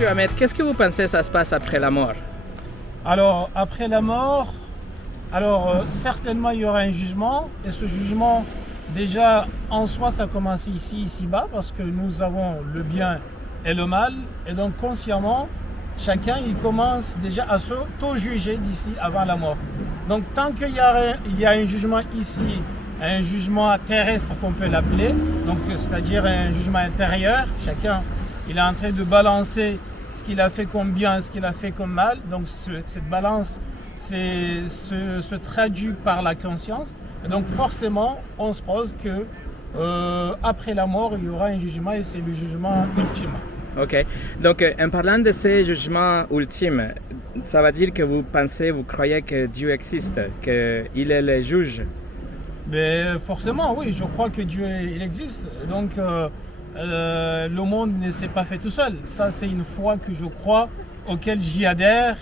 Monsieur Ahmed, qu'est-ce que vous pensez ça se passe après la mort? Alors, après la mort, certainement il y aura un jugement. Et ce jugement, déjà en soi, ça commence ici-bas, parce que nous avons le bien et le mal. Et donc consciemment, chacun il commence déjà à s'auto-juger d'ici avant la mort. Donc tant qu'il y a un jugement ici, un jugement terrestre qu'on peut l'appeler, donc c'est-à-dire un jugement intérieur, chacun il est en train de balancer ce qu'il a fait comme bien, ce qu'il a fait comme mal. Donc cette balance se traduit par la conscience. Et donc forcément, on se pose que après la mort, il y aura un jugement et c'est le jugement ultime. Ok. Donc, en parlant de ces jugements ultimes, ça veut dire que vous pensez, vous croyez que Dieu existe, qu'il est le juge? Mais forcément, oui, je crois que Dieu il existe. Donc le monde ne s'est pas fait tout seul. Ça, c'est une foi que je crois, auquel j'y adhère.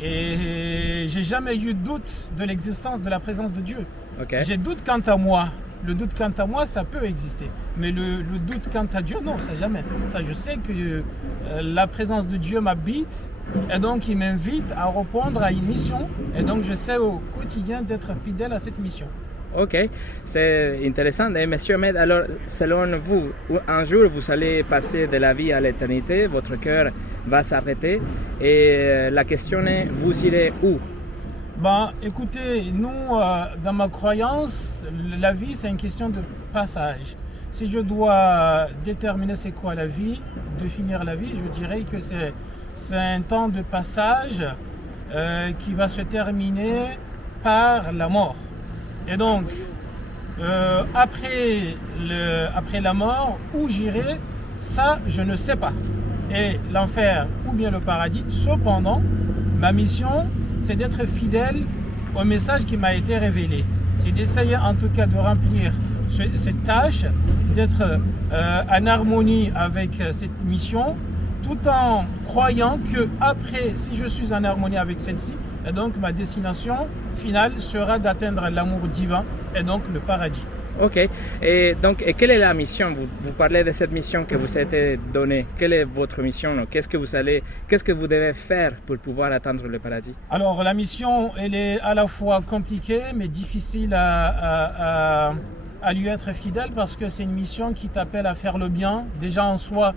Et j'ai jamais eu de doute de l'existence de la présence de Dieu. Okay. J'ai doute quant à moi. Le doute quant à moi, ça peut exister. Mais le doute quant à Dieu, non, ça jamais. Ça, je sais que la présence de Dieu m'habite. Et donc, il m'invite à répondre à une mission. Et donc, je sais au quotidien d'être fidèle à cette mission. Ok, c'est intéressant. Et Monsieur Ahmed, alors, selon vous, un jour, vous allez passer de la vie à l'éternité, votre cœur va s'arrêter. Et la question est, vous irez où? Ben, écoutez, nous, dans ma croyance, la vie, c'est une question de passage. Si je dois déterminer c'est quoi la vie, définir la vie, je dirais que c'est un temps de passage qui va se terminer par la mort. Et donc, après la mort, où j'irai, ça, je ne sais pas. Et l'enfer ou bien le paradis, cependant, ma mission, c'est d'être fidèle au message qui m'a été révélé. C'est d'essayer en tout cas de remplir cette tâche, d'être en harmonie avec cette mission, tout en croyant que après, si je suis en harmonie avec celle-ci, et donc ma destination finale sera d'atteindre l'amour divin et donc le paradis. Ok. Et donc, quelle est la mission? Vous parlez de cette mission que vous avez donnée. Quelle est votre mission? Qu'est-ce que vous devez faire pour pouvoir atteindre le paradis? Alors, la mission, elle est à la fois compliquée, mais difficile à lui être fidèle parce que c'est une mission qui t'appelle à faire le bien. Déjà en soi,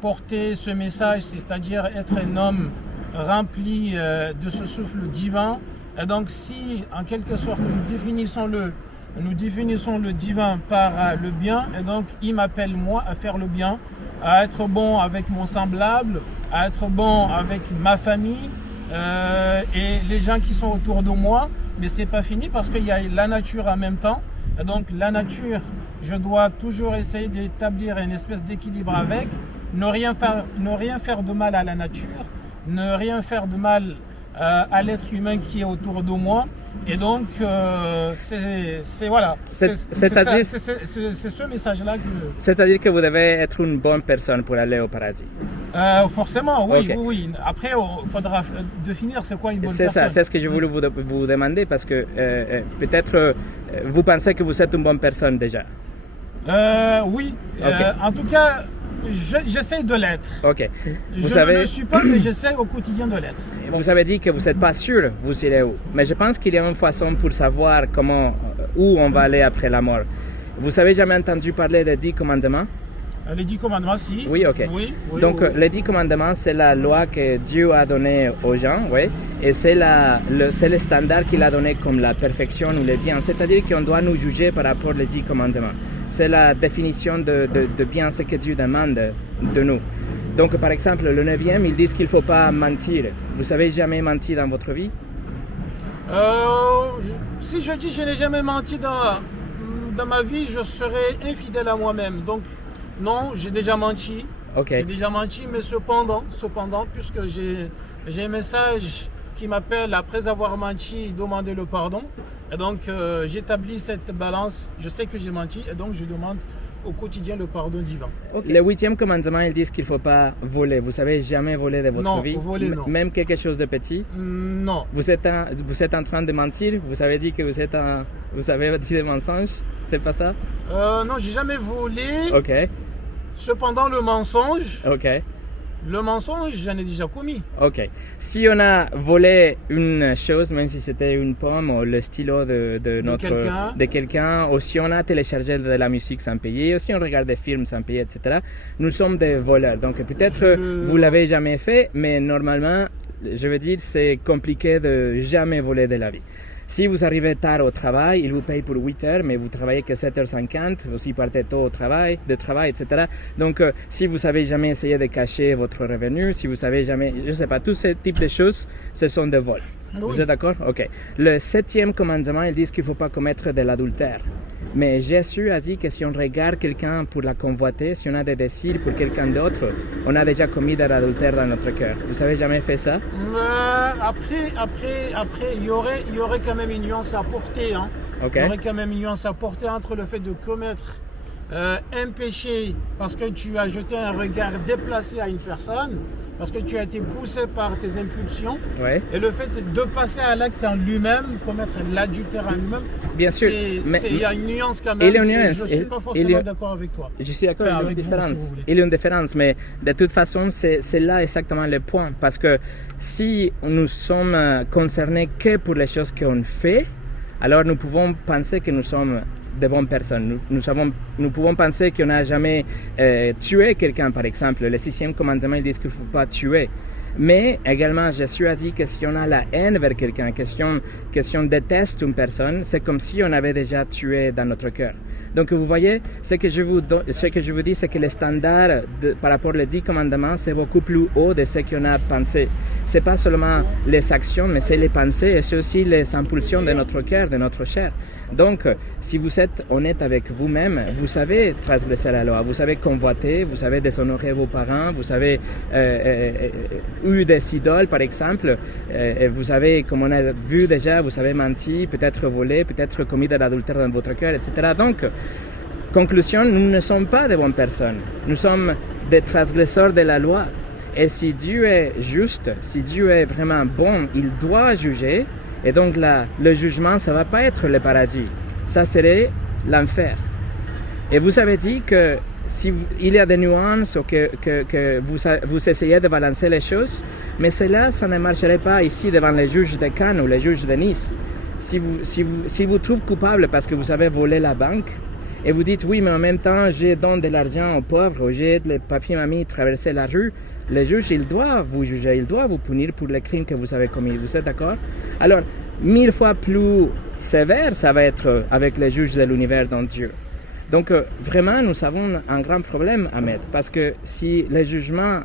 porter ce message, c'est-à-dire être un homme rempli de ce souffle divin. Et donc, si en quelque sorte nous définissons le divin par le bien, et donc il m'appelle moi à faire le bien, à être bon avec mon semblable, à être bon avec ma famille et les gens qui sont autour de moi. Mais c'est pas fini parce qu'il y a la nature en même temps. Et donc la nature, je dois toujours essayer d'établir une espèce d'équilibre avec, ne rien faire de mal à la nature, ne rien faire de mal à l'être humain qui est autour de moi. Et donc, c'est ce message-là que... C'est-à-dire que vous devez être une bonne personne pour aller au paradis. Forcément, oui, Okay. oui. Après, il faudra définir c'est quoi une bonne personne. C'est ça, c'est ce que je voulais vous demander parce que peut-être vous pensez que vous êtes une bonne personne déjà. Oui, Okay. En tout cas, j'essaie de l'être. Ok. Je ne le suis pas, mais j'essaie au quotidien de l'être. Vous avez dit que vous n'êtes pas sûr, vous irez où. Mais je pense qu'il y a une façon pour savoir où on va aller après la mort. Vous avez jamais entendu parler des 10 commandements? Les 10 commandements, si. Oui, ok. Oui, Donc, oui. les 10 commandements, c'est la loi que Dieu a donnée aux gens, oui. Et c'est le standard qu'il a donné comme la perfection ou le bien. C'est-à-dire qu'on doit nous juger par rapport aux 10 commandements. C'est la définition de bien, ce que Dieu demande de nous. Donc, par exemple, le 9e, ils disent qu'il ne faut pas mentir. Vous avez jamais menti dans votre vie? Si je dis que je n'ai jamais menti dans ma vie, je serais infidèle à moi-même. Donc, non, j'ai déjà menti. Okay. J'ai déjà menti, mais cependant, puisque j'ai un message qui m'appelle après avoir menti, demander le pardon. Et donc, j'établis cette balance. Je sais que j'ai menti et donc je demande au quotidien le pardon divin. Okay. Le 8e commandement, ils disent qu'il ne faut pas voler. Vous savez jamais voler de votre vie? Non, voler, non. Même quelque chose de petit? Non. Vous êtes en train de mentir? Vous avez dit que vous avez dit des mensonges? C'est pas ça? Non, j'ai jamais volé. Ok. Cependant, le mensonge, Ok. Le mensonge, j'en ai déjà commis. Ok. Si on a volé une chose, même si c'était une pomme ou le stylo de quelqu'un, ou si on a téléchargé de la musique sans payer, ou si on regarde des films sans payer, etc., nous sommes des voleurs. Donc peut-être vous l'avez jamais fait, mais normalement, je veux dire, c'est compliqué de jamais voler de la vie. Si vous arrivez tard au travail, ils vous payent pour 8 heures, mais vous travaillez que 7h50, aussi partez tôt au travail, etc. Donc, si vous savez jamais essayer de cacher votre revenu, si vous savez jamais, je sais pas, tous ces types de choses, ce sont des vols. Oui. Vous êtes d'accord? Ok. Le 7e commandement, ils disent qu'il ne faut pas commettre de l'adultère. Mais Jésus a dit que si on regarde quelqu'un pour la convoiter, si on a des désirs pour quelqu'un d'autre, on a déjà commis de l'adultère dans notre cœur. Vous avez jamais fait ça? Après, il y aurait quand même une nuance à porter. Hein. Okay. Il y aurait quand même une nuance à porter entre le fait de commettre un péché parce que tu as jeté un regard déplacé à une personne, parce que tu as été poussé par tes impulsions, ouais. Et le fait de passer à l'acte en lui-même, commettre l'adultère en lui-même, bien sûr, il y a une nuance quand même. Je ne suis pas forcément d'accord avec toi. Je suis d'accord avec une différence. Il y a une différence, mais de toute façon, c'est là exactement le point. Parce que si nous sommes concernés que pour les choses qu'on fait, alors nous pouvons penser que nous sommes de bonnes personnes. Nous pouvons penser qu'on n'a jamais tué quelqu'un, par exemple. Le 6e commandement, il dit qu'il ne faut pas tuer. Mais également, Jésus a dit que si on a la haine vers quelqu'un, que si on déteste une personne, c'est comme si on avait déjà tué dans notre cœur. Donc vous voyez, ce que je vous dis, c'est que le standard par rapport aux 10 commandements, c'est beaucoup plus haut de ce qu'on a pensé. C'est pas seulement les actions, mais c'est les pensées et c'est aussi les impulsions de notre cœur, de notre chair. Donc, si vous êtes honnête avec vous-même, vous savez transgresser la loi, vous savez convoiter, vous savez déshonorer vos parents, vous savez eu des idoles, par exemple, et vous savez, comme on a vu déjà, vous savez mentir, peut-être voler, peut-être commis de l'adultère dans votre cœur, etc. Donc, conclusion, nous ne sommes pas de bonnes personnes. Nous sommes des transgresseurs de la loi. Et si Dieu est juste, si Dieu est vraiment bon, il doit juger. Et donc le jugement, ça ne va pas être le paradis. Ça serait l'enfer. Et vous avez dit que il y a des nuances ou que vous essayez de balancer les choses, mais cela, ça ne marcherait pas ici devant les juges de Cannes ou les juges de Nice. Si vous trouvez coupable parce que vous avez volé la banque, et vous dites oui, mais en même temps, j'ai donné de l'argent aux pauvres, ou j'ai les papiers-mamies traverser la rue, le juge, il doit vous juger, il doit vous punir pour le crime que vous avez commis. Vous êtes d'accord? Alors, 1000 fois plus sévère, ça va être avec les juges de l'univers dans Dieu. Donc, vraiment, nous avons un grand problème, Ahmed, parce que si le jugement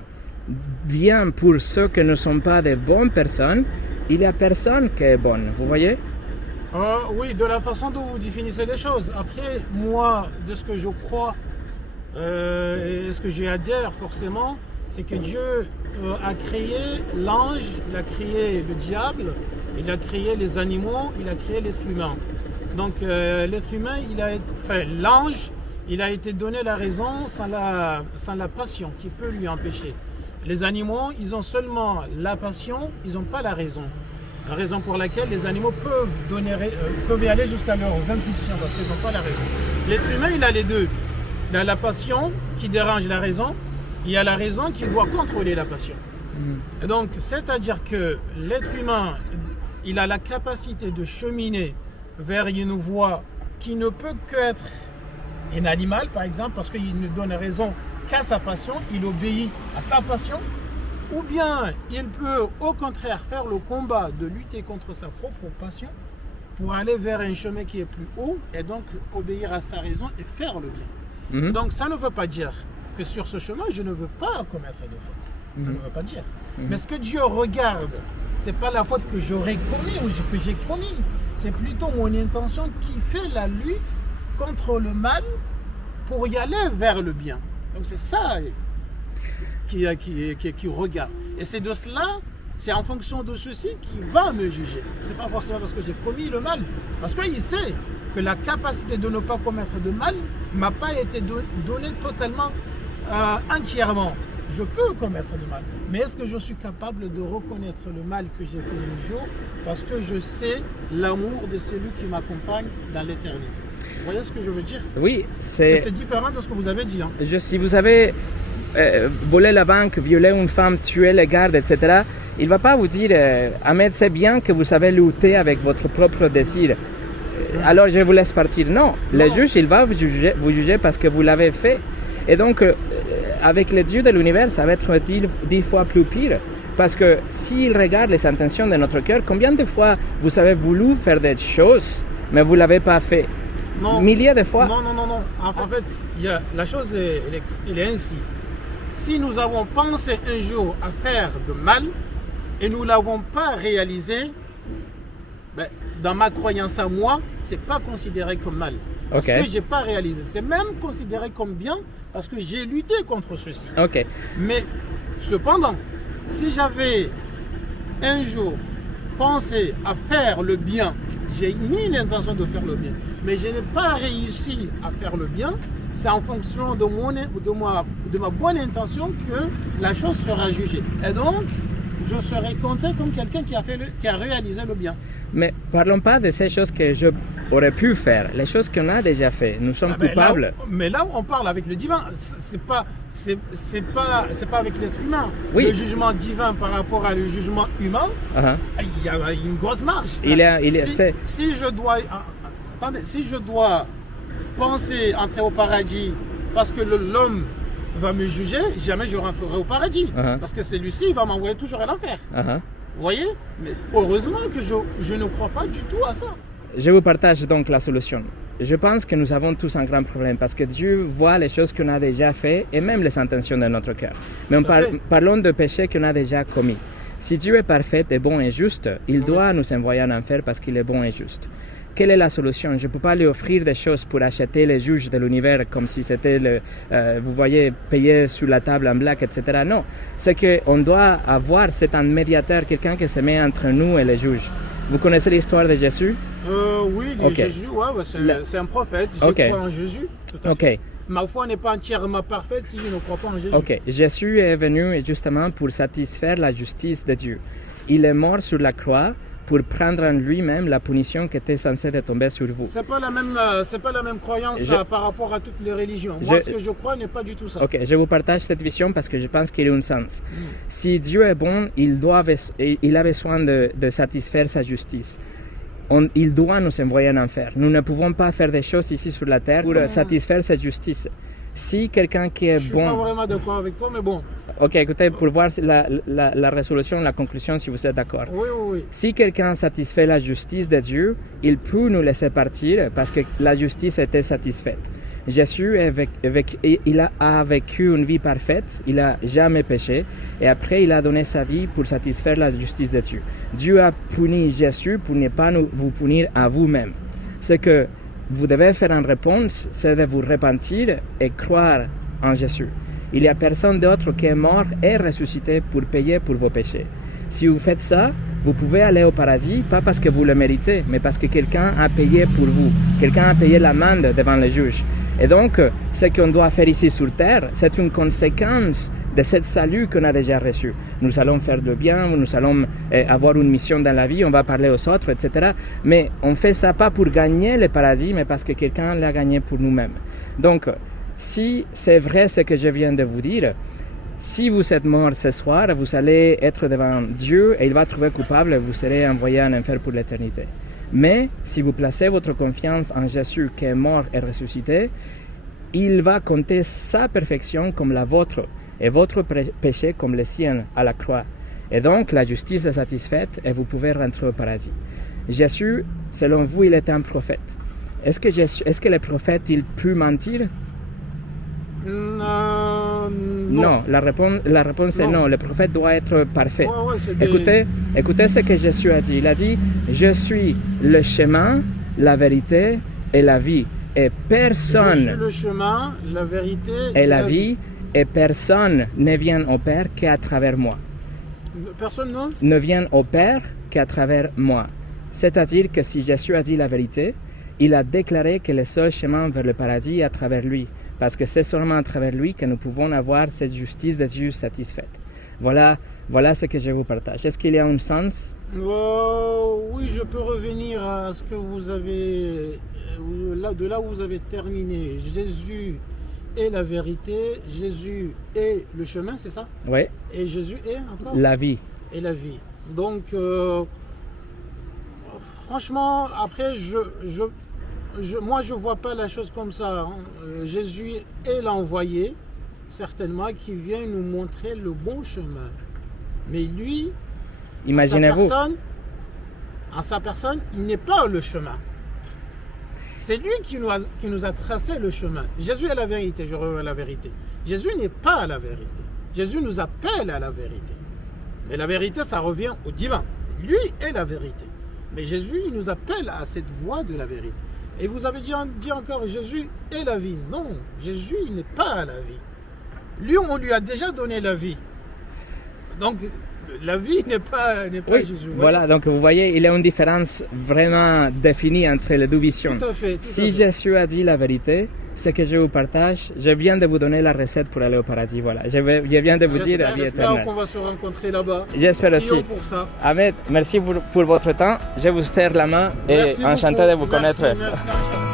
vient pour ceux qui ne sont pas de bonnes personnes, il n'y a personne qui est bonne. Vous voyez? Oui, de la façon dont vous définissez les choses. Après, moi, de ce que je crois et ce que j'y adhère forcément, c'est que Dieu a créé l'ange, il a créé le diable, il a créé les animaux, il a créé l'être humain. Donc l'être humain, l'ange, il a été donné la raison sans la passion qui peut lui empêcher. Les animaux, ils ont seulement la passion, ils n'ont pas la raison. La raison pour laquelle les animaux peuvent y aller jusqu'à leurs impulsions parce qu'ils n'ont pas la raison. L'être humain, il a les deux. Il a la passion qui dérange la raison. Il y a la raison qui doit contrôler la passion. Et donc, c'est-à-dire que l'être humain, il a la capacité de cheminer vers une voie qui ne peut qu'être un animal, par exemple, parce qu'il ne donne raison qu'à sa passion, il obéit à sa passion, ou bien il peut au contraire faire le combat de lutter contre sa propre passion pour aller vers un chemin qui est plus haut et donc obéir à sa raison et faire le bien. Donc, ça ne veut pas dire que sur ce chemin, je ne veux pas commettre de faute. Ça ne veut pas dire. Mais ce que Dieu regarde, ce n'est pas la faute que j'aurais commis ou que j'ai commis. C'est plutôt mon intention qui fait la lutte contre le mal pour y aller vers le bien. Donc c'est ça qui regarde. Et c'est de cela, c'est en fonction de ceci qu'il va me juger. Ce n'est pas forcément parce que j'ai commis le mal. Parce qu'il sait que la capacité de ne pas commettre de mal ne m'a pas été donnée totalement entièrement. Je peux commettre du mal, mais est-ce que je suis capable de reconnaître le mal que j'ai fait un jour parce que je sais l'amour de celui qui m'accompagne dans l'éternité? Vous voyez ce que je veux dire? Oui, c'est différent de ce que vous avez dit. Hein. Si vous avez voler la banque, violer une femme, tuer les gardes, etc., il ne va pas vous dire Ahmed, c'est bien que vous savez lutter avec votre propre désir. Alors je vous laisse partir. Non, le juge, il va vous juger parce que vous l'avez fait. Et donc, avec les dieux de l'univers, ça va être 10 fois plus pire. Parce que s'il regarde les intentions de notre cœur, combien de fois vous avez voulu faire des choses, mais vous ne l'avez pas fait? Non. Milliers de fois. Non. En fait, la chose elle est ainsi. Si nous avons pensé un jour à faire de mal et nous ne l'avons pas réalisé, ben, dans ma croyance à moi, ce n'est pas considéré comme mal. Parce que je n'ai pas réalisé. C'est même considéré comme bien parce que j'ai lutté contre ceci. Mais cependant, si j'avais un jour pensé à faire le bien, j'ai mis l'intention de faire le bien, mais je n'ai pas réussi à faire le bien, c'est en fonction de ma bonne intention que la chose sera jugée. Et donc, je serai compté comme quelqu'un qui a réalisé le bien. Mais parlons pas de ces choses que j'aurais pu faire, les choses qu'on a déjà fait. Nous sommes coupables. Mais là, on parle avec le divin. C'est pas avec l'être humain. Oui. Le jugement divin par rapport à le jugement humain, il y a une grosse marge. Si je dois penser entrer au paradis parce que l'homme va me juger, jamais je rentrerai au paradis. Parce que celui-ci, il va m'envoyer toujours à l'enfer. Vous voyez? Mais heureusement que je ne crois pas du tout à ça. Je vous partage donc la solution. Je pense que nous avons tous un grand problème parce que Dieu voit les choses qu'on a déjà fait et même les intentions de notre cœur. Mais parlons de péchés qu'on a déjà commis. Si Dieu est parfait et bon et juste, il doit nous envoyer en enfer parce qu'il est bon et juste. Quelle est la solution? Je ne peux pas lui offrir des choses pour acheter les juges de l'univers comme si c'était, vous voyez, payé sur la table en black, etc. Non, c'est qu'on doit avoir, c'est un médiateur, quelqu'un qui se met entre nous et les juges. Vous connaissez l'histoire de Jésus? Oui, Jésus, c'est un prophète. Je crois en Jésus. Tout à fait. Ma foi n'est pas entièrement parfaite si je ne crois pas en Jésus. Jésus est venu justement pour satisfaire la justice de Dieu. Il est mort sur la croix pour prendre en lui-même la punition qui était censée tomber sur vous. C'est pas la même croyance par rapport à toutes les religions. Moi, ce que je crois n'est pas du tout ça. Je vous partage cette vision parce que je pense qu'il a un sens. Si Dieu est bon, il a besoin de satisfaire sa justice. Il doit nous envoyer en enfer. Nous ne pouvons pas faire des choses ici sur la terre pour satisfaire cette justice. Si quelqu'un qui est bon... Je ne suis pas vraiment d'accord avec toi, mais bon. Écoutez, pour voir la résolution, la conclusion, si vous êtes d'accord. Oui. Si quelqu'un satisfait la justice de Dieu, il peut nous laisser partir parce que la justice était satisfaite. Jésus il a vécu une vie parfaite, il n'a jamais péché, et après il a donné sa vie pour satisfaire la justice de Dieu. Dieu a puni Jésus pour ne pas vous punir à vous-même. Ce que vous devez faire en réponse, c'est de vous repentir et croire en Jésus. Il n'y a personne d'autre qui est mort et ressuscité pour payer pour vos péchés. Si vous faites ça, vous pouvez aller au paradis, pas parce que vous le méritez, mais parce que quelqu'un a payé pour vous. Quelqu'un a payé l'amende devant le juge. Et donc, ce qu'on doit faire ici sur terre, c'est une conséquence de ce salut qu'on a déjà reçu. Nous allons faire le bien, nous allons avoir une mission dans la vie, on va parler aux autres, etc. Mais on ne fait ça pas pour gagner le paradis, mais parce que quelqu'un l'a gagné pour nous-mêmes. Donc, si c'est vrai ce que je viens de vous dire, si vous êtes mort ce soir, vous allez être devant Dieu et il va trouver coupable et vous serez envoyé en enfer pour l'éternité. Mais si vous placez votre confiance en Jésus qui est mort et ressuscité, il va compter sa perfection comme la vôtre et votre péché comme le sien à la croix. Et donc la justice est satisfaite et vous pouvez rentrer au paradis. Jésus, selon vous, il est un prophète. Est-ce que les prophètes, ils peuvent mentir? Non, la réponse est non. Le prophète doit être parfait. Écoutez ce que Jésus a dit. Il a dit, je suis le chemin, la vérité et la vie. Et personne... Je suis le chemin, la vérité et la vie. Et personne ne vient au Père qu'à travers moi. Personne, non? Ne vient au Père qu'à travers moi. C'est-à-dire que si Jésus a dit la vérité, il a déclaré que le seul chemin vers le paradis est à travers lui. Parce que c'est seulement à travers lui que nous pouvons avoir cette justice de Dieu satisfaite. Voilà ce que je vous partage. Est-ce qu'il y a un sens? Oui, je peux revenir à ce que vous avez... de là où vous avez terminé. Jésus est la vérité, Jésus est le chemin, c'est ça? Oui, Et Jésus est encore la vie. et la vie. Donc, franchement, après, moi, je ne vois pas la chose comme ça. Hein. Jésus est l'envoyé, certainement, qui vient nous montrer le bon chemin. Mais lui, Imaginez-vous. en sa personne, il n'est pas le chemin. C'est lui qui nous a tracé le chemin. Jésus est la vérité, je reviens à la vérité. Jésus n'est pas la vérité. Jésus nous appelle à la vérité. Mais la vérité, ça revient au divin. Lui est la vérité. Mais Jésus, il nous appelle à cette voie de la vérité. Et vous avez dit encore, Jésus est la vie. Non, Jésus, il n'est pas la vie. Lui, on lui a déjà donné la vie. Donc, la vie n'est pas Oui, Jésus. voilà, donc vous voyez, il y a une différence vraiment définie entre les deux visions. Tout à fait. Si Jésus a dit la vérité, ce que je vous partage, je viens de vous donner la recette pour aller au paradis. Voilà, je viens de vous dire la vie éternelle. J'espère qu'on va se rencontrer là-bas. J'espère aussi. Prions pour ça. Ahmed, merci pour votre temps. Je vous serre la main et Merci enchanté beaucoup. de vous connaître. Merci.